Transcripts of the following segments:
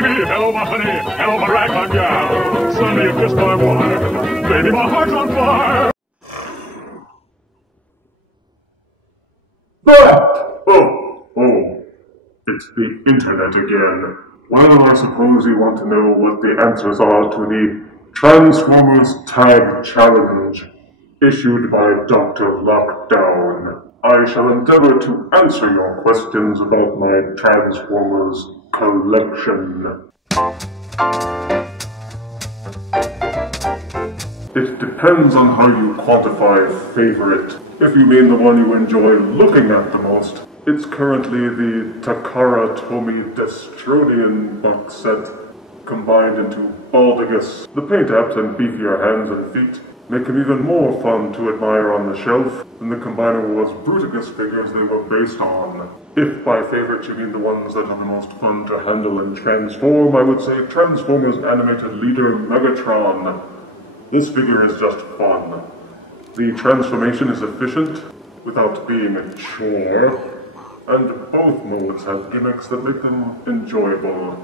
baby! Hello, my honey! Hello, my ragtime gal! Suddenly you kissed my wife! Baby, my heart's on fire! Oh, it's the internet again. Well, I suppose you want to know what the answers are to the Transformers Tag Challenge issued by Dr. Lockdown. I shall endeavor to answer your questions about my Transformers collection. It depends on how you quantify favorite. If you mean the one you enjoy looking at the most, it's currently the Takara Tomy Destronian box set combined into Baldigus. The paint apps and beefier hands and feet make him even more fun to admire on the shelf than the Combiner Wars Bruticus figures they were based on. If by favorite you mean the ones that are the most fun to handle and transform, I would say Transformers animated leader Megatron. This figure is just fun. The transformation is efficient without being a chore, and both modes have gimmicks that make them enjoyable.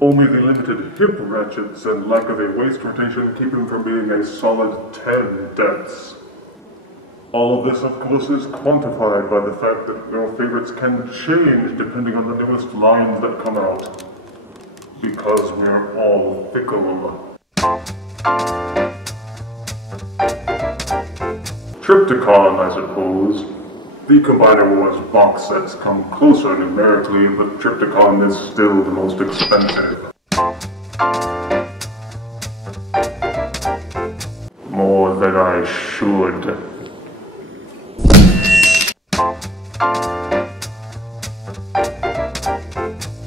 Only the limited hip ratchets and lack of a waist rotation keep him from being a solid 10 deaths. All of this, of course, is quantified by the fact that your favorites can change depending on the newest lines that come out, because we're all fickle. Triptychon, I suppose. The Combiner Wars box sets come closer numerically, but Triptychon is still the most expensive. More than I should.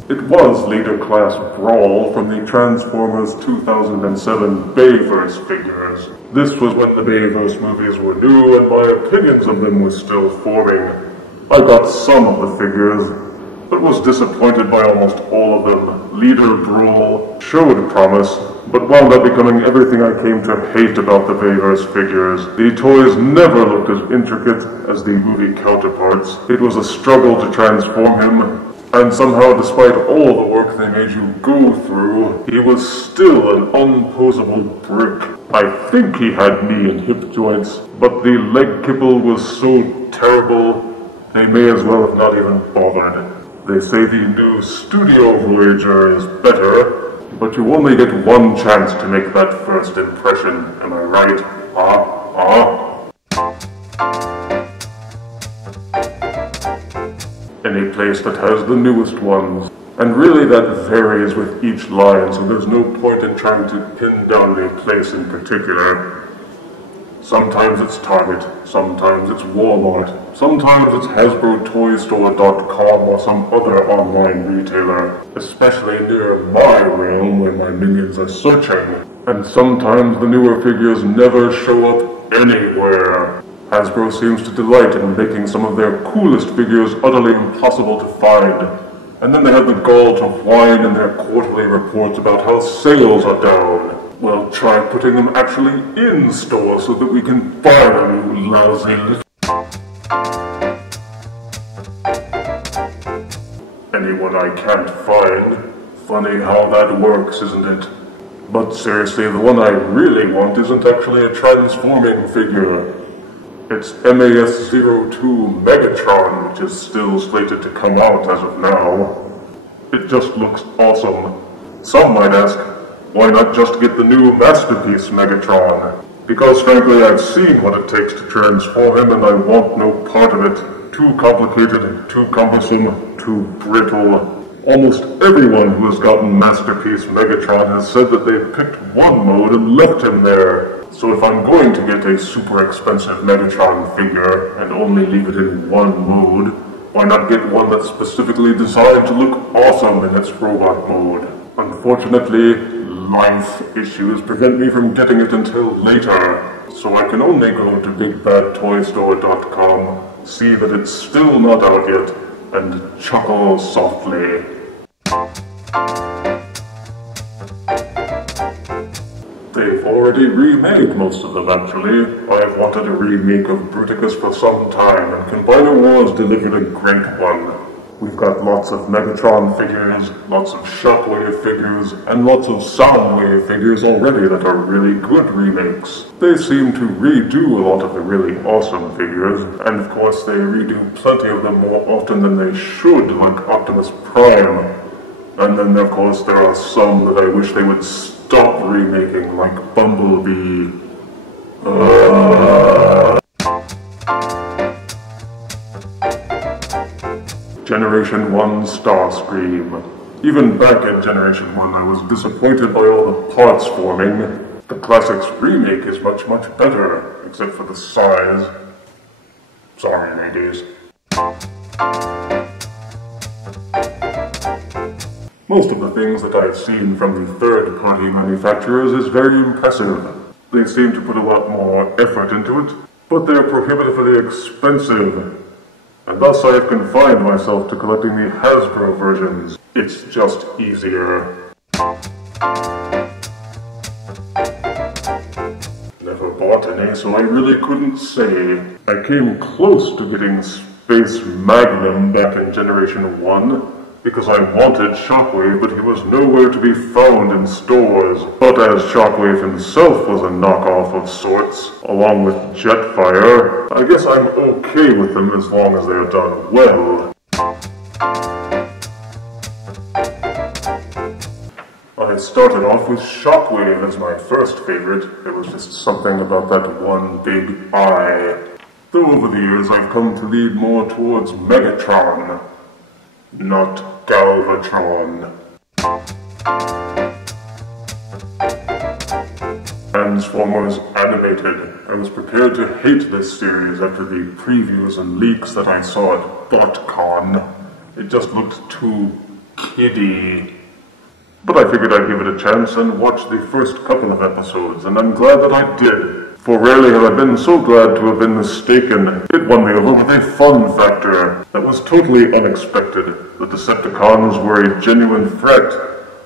It was Leader Class Brawl from the Transformers 2007 Bayverse figures. This was when the Bayverse movies were new and my opinions of them were still forming. I got some of the figures, but was disappointed by almost all of them. Leader Brawl showed promise, but wound up becoming everything I came to hate about the Bayverse figures. The toys never looked as intricate as the movie counterparts. It was a struggle to transform him. And somehow, despite all the work they made you go through, he was still an unposable brick. I think he had knee and hip joints, but the leg kipple was so terrible, they may as well have not even bothered. They say the new Studio Voyager is better, but you only get one chance to make that first impression, am I right? Any place that has the newest ones. And really that varies with each line, so there's no point in trying to pin down a place in particular. Sometimes it's Target, sometimes it's Walmart, sometimes it's HasbroToyStore.com or some other online retailer, especially near my realm where my minions are searching. And sometimes the newer figures never show up anywhere. Hasbro seems to delight in making some of their coolest figures utterly impossible to find. And then they have the gall to whine in their quarterly reports about how sales are down. Well, try putting them actually in store so that we can buy them, you lousy little... Anyone I can't find. Funny how that works, isn't it? But seriously, the one I really want isn't actually a transforming figure. It's MAS-02 Megatron, which is still slated to come out as of now. It just looks awesome. Some might ask, why not just get the new Masterpiece Megatron? Because frankly, I've seen what it takes to transform him and I want no part of it. Too complicated, too cumbersome, too brittle. Almost everyone who has gotten Masterpiece Megatron has said that they've picked one mode and left him there. So if I'm going to get a super expensive Megatron figure and only leave it in one mode, why not get one that's specifically designed to look awesome in its robot mode? Unfortunately, life issues prevent me from getting it until later, so I can only go to BigBadToyStore.com, see that it's still not out yet, and chuckle softly. They've already remade most of them, actually. I've wanted a remake of Bruticus for some time, and Combiner Wars delivered a great one. We've got lots of Megatron figures, lots of Shockwave figures, and lots of Soundwave figures already that are really good remakes. They seem to redo a lot of the really awesome figures, and of course they redo plenty of them more often than they should, like Optimus Prime. And then of course there are some that I wish they would stop remaking, like Bumblebee. Generation 1 Starscream. Even back in Generation 1 I was disappointed by all the parts forming. The Classics remake is much better, except for the size. Sorry, ladies. Most of the things that I've seen from the third-party manufacturers is very impressive. They seem to put a lot more effort into it, but they're prohibitively expensive. And thus I have confined myself to collecting the Hasbro versions. It's just easier. Never bought any, so I really couldn't say. I came close to getting Space Magnum back in Generation 1, because I wanted Shockwave, but he was nowhere to be found in stores. But as Shockwave himself was a knockoff of sorts, along with Jetfire, I guess I'm okay with them as long as they're done well. I started off with Shockwave as my first favorite. There was just something about that one big eye. Though over the years I've come to lean more towards Megatron, not Galvatron. Transformers Animated. I was prepared to hate this series after the previews and leaks that I saw at BotCon. It just looked too kiddie. But I figured I'd give it a chance and watch the first couple of episodes, and I'm glad that I did. For rarely have I been so glad to have been mistaken. It won me over with a fun factor that was totally unexpected. The Decepticons were a genuine threat.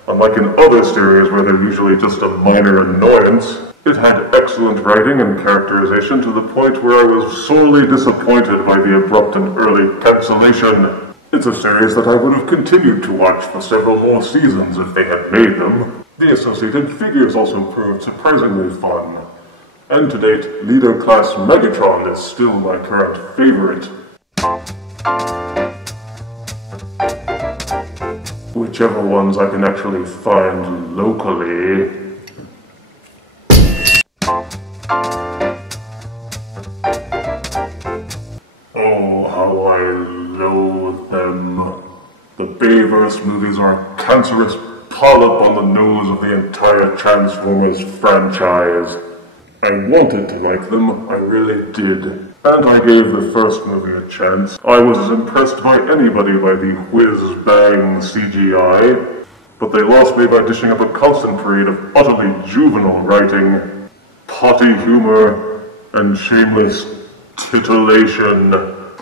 Unlike in other series where they're usually just a minor annoyance, it had excellent writing and characterization to the point where I was sorely disappointed by the abrupt and early cancellation. It's a series that I would have continued to watch for several more seasons if they had made them. The associated figures also proved surprisingly fun. And to date, Leader Class Megatron is still my current favorite. Whichever ones I can actually find locally. Oh, how I loathe them. The Bayverse movies are a cancerous polyp on the nose of the entire Transformers franchise. I wanted to like them, I really did. And I gave the first movie a chance. I was as impressed by anybody by the whiz-bang CGI, but they lost me by dishing up a constant parade of utterly juvenile writing, potty humor, and shameless titillation.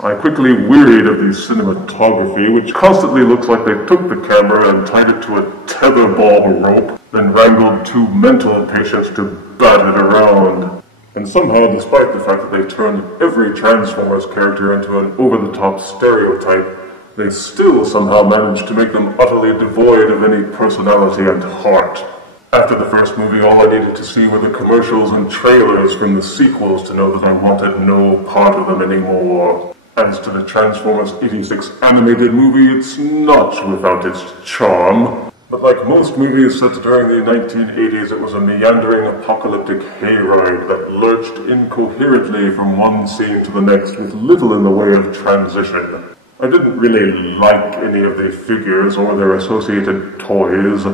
I quickly wearied of the cinematography, which constantly looks like they took the camera and tied it to a tetherball rope, then wrangled two mental patients to bat it around. And somehow, despite the fact that they turned every Transformers character into an over-the-top stereotype, they still somehow managed to make them utterly devoid of any personality and heart. After the first movie, all I needed to see were the commercials and trailers from the sequels to know that I wanted no part of them anymore. As to the Transformers 86 animated movie, it's not without its charm. But like most movies set during the 1980s, it was a meandering apocalyptic hayride that lurched incoherently from one scene to the next with little in the way of transition. I didn't really like any of the figures or their associated toys,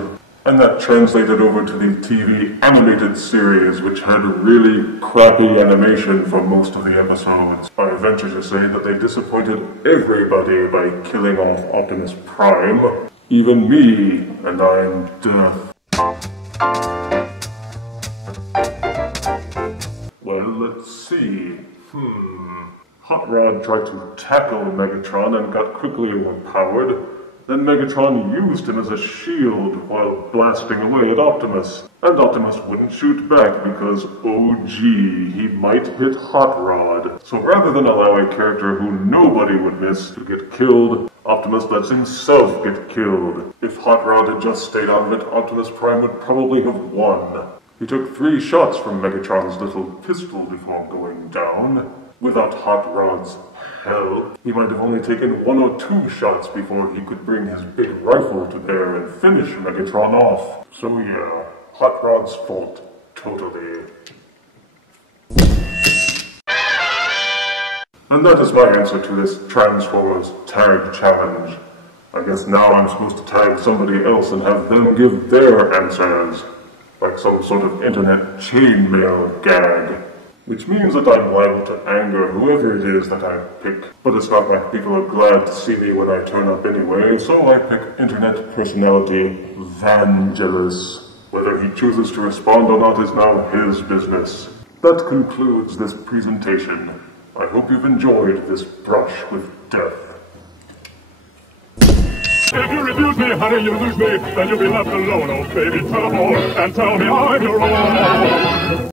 and that translated over to the TV animated series, which had really crappy animation for most of the episodes. I venture to say that they disappointed everybody by killing off Optimus Prime. Even me, and I'm deaf. Well, let's see. Hot Rod tried to tackle Megatron and got quickly overpowered. Then Megatron used him as a shield while blasting away at Optimus. And Optimus wouldn't shoot back because, oh gee, he might hit Hot Rod. So rather than allow a character who nobody would miss to get killed, Optimus lets himself get killed. If Hot Rod had just stayed out of it, Optimus Prime would probably have won. He took 3 shots from Megatron's little pistol before going down. Without Hot Rod's hell, he might have only taken 1 or 2 shots before he could bring his big rifle to bear and finish Megatron off. So yeah, Hot Rod's fault. Totally. And that is my answer to this Transformers Tag Challenge. I guess now I'm supposed to tag somebody else and have them give their answers. Like some sort of internet chainmail gag. Which means that I'm liable to anger whoever it is that I pick. But it's not like people are glad to see me when I turn up anyway, so I pick internet personality Vangelis. Whether he chooses to respond or not is now his business. That concludes this presentation. I hope you've enjoyed this brush with death. If you refuse me, honey, you lose me, then you'll be left alone, oh baby, come on and tell me I'm your own.